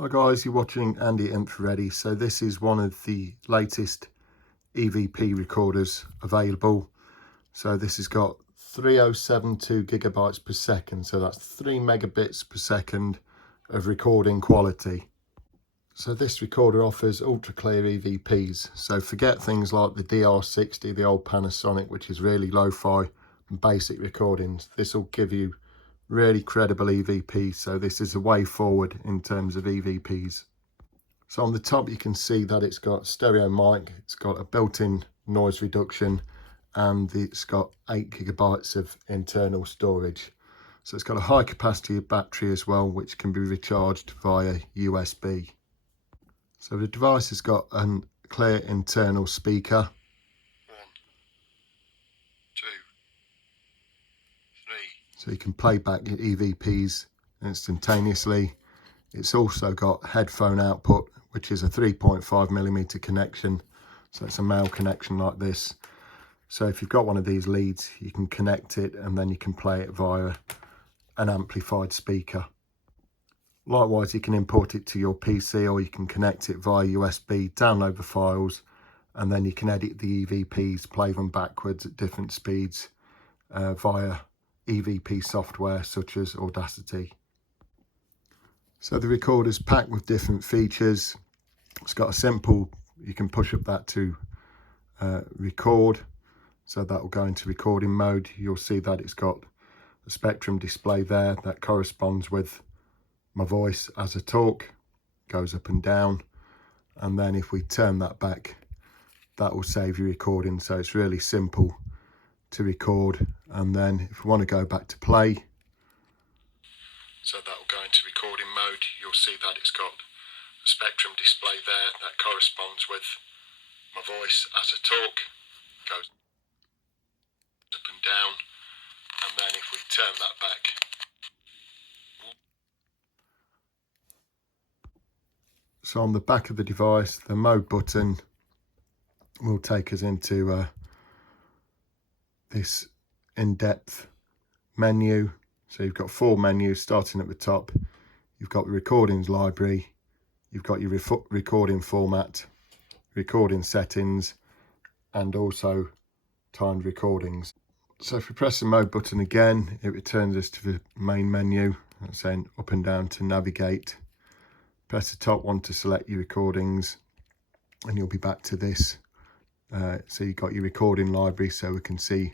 Hi guys, you're watching isnt Ready. So this is one of the latest EVP recorders available. So this has got 3072 gigabytes per second, so that's 3 megabits per second of recording quality. So this recorder offers ultra clear EVPs, so forget things like the DR60, the old Panasonic, which is really lo-fi and basic recordings. This will give you really credible EVPs, so this is a way forward in terms of EVPs. So on the top you can see that it's got stereo mic, it's got a built-in noise reduction, and it's got 8 gigabytes of internal storage. So it's got a high capacity battery as well, which can be recharged via USB. So the device has got a clear internal speaker. 1, 2, 3. So you can play back your EVPs instantaneously. It's also got headphone output, which is a 3.5mm connection. So it's a male connection like this. So if you've got one of these leads, you can connect it and then you can play it via an amplified speaker. Likewise, you can import it to your PC or you can connect it via USB, download the files, and then you can edit the EVPs, play them backwards at different speeds via EVP software such as Auditory. So the recorder's packed with different features. It's got a simple, you can push up that to record, so that will go into recording mode. You'll see that it's got a spectrum display there that corresponds with my voice as I talk, goes up and down, and then if we turn that back, that will save your recording. So it's really simple to record, and then if we want to go back to play, so that will go into recording mode. You'll see that it's got a spectrum display there that corresponds with my voice as I talk, goes up and down, and then if we turn that back, so on the back of the device, the mode button will take us into this in-depth menu. So you've got 4 menus starting at the top. You've got the recordings library, you've got your recording format, recording settings, and also timed recordings. So if we press the mode button again, it returns us to the main menu, saying up and down to navigate. Press the top one to select your recordings and you'll be back to this. So you've got your recording library, so we can see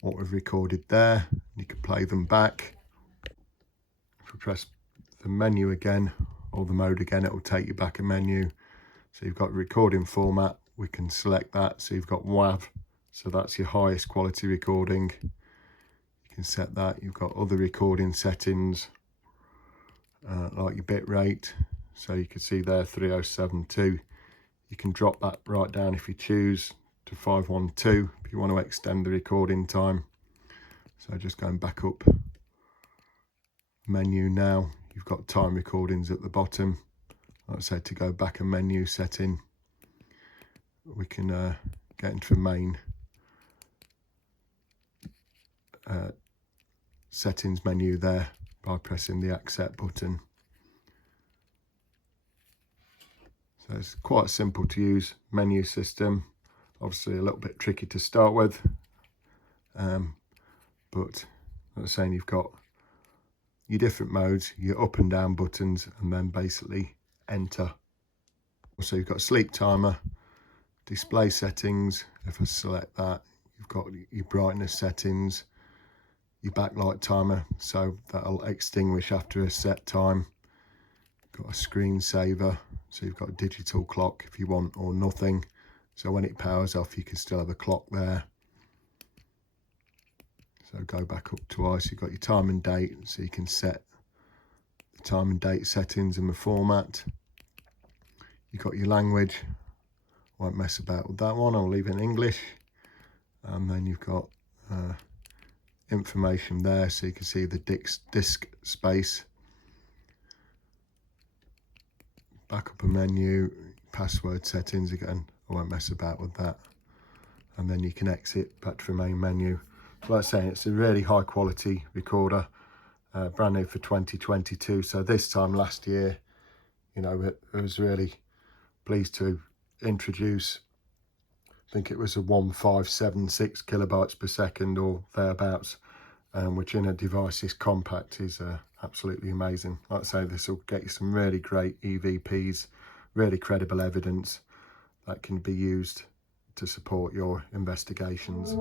what we've recorded there. You can play them back. If we press the menu again or the mode again, it will take you back a menu. So you've got recording format, we can select that. So you've got WAV, so that's your highest quality recording. You can set that. You've got other recording settings like your bit rate. So you can see there 3072. You can drop that right down if you choose to 512 if you want to extend the recording time. So just going back up menu now, you've got time recordings at the bottom. Like I said, to go back a menu setting, we can get into the main settings menu there by pressing the accept button. So it's quite a simple to use menu system, obviously a little bit tricky to start with, but like I'm saying, you've got your different modes, your up and down buttons, and then basically enter. So you've got sleep timer, display settings. If I select that, you've got your brightness settings, your backlight timer, so that'll extinguish after a set time. Got a screensaver, so you've got a digital clock if you want, or nothing, so when it powers off you can still have a clock there. So go back up twice. You've got your time and date, so you can set the time and date settings in the format. You've got your language, won't mess about with that one, I'll leave it in English. And then you've got information there, so you can see the disk space. Back up a menu, password settings again, I won't mess about with that. And then you can exit back to the main menu. Like I say, it's a really high quality recorder, brand new for 2022. So this time last year, you know, I was really pleased to introduce, I think it was a 1576 kilobytes per second or thereabouts, which in a device this compact is absolutely amazing. Like I say, this will get you some really great EVPs, really credible evidence that can be used to support your investigations.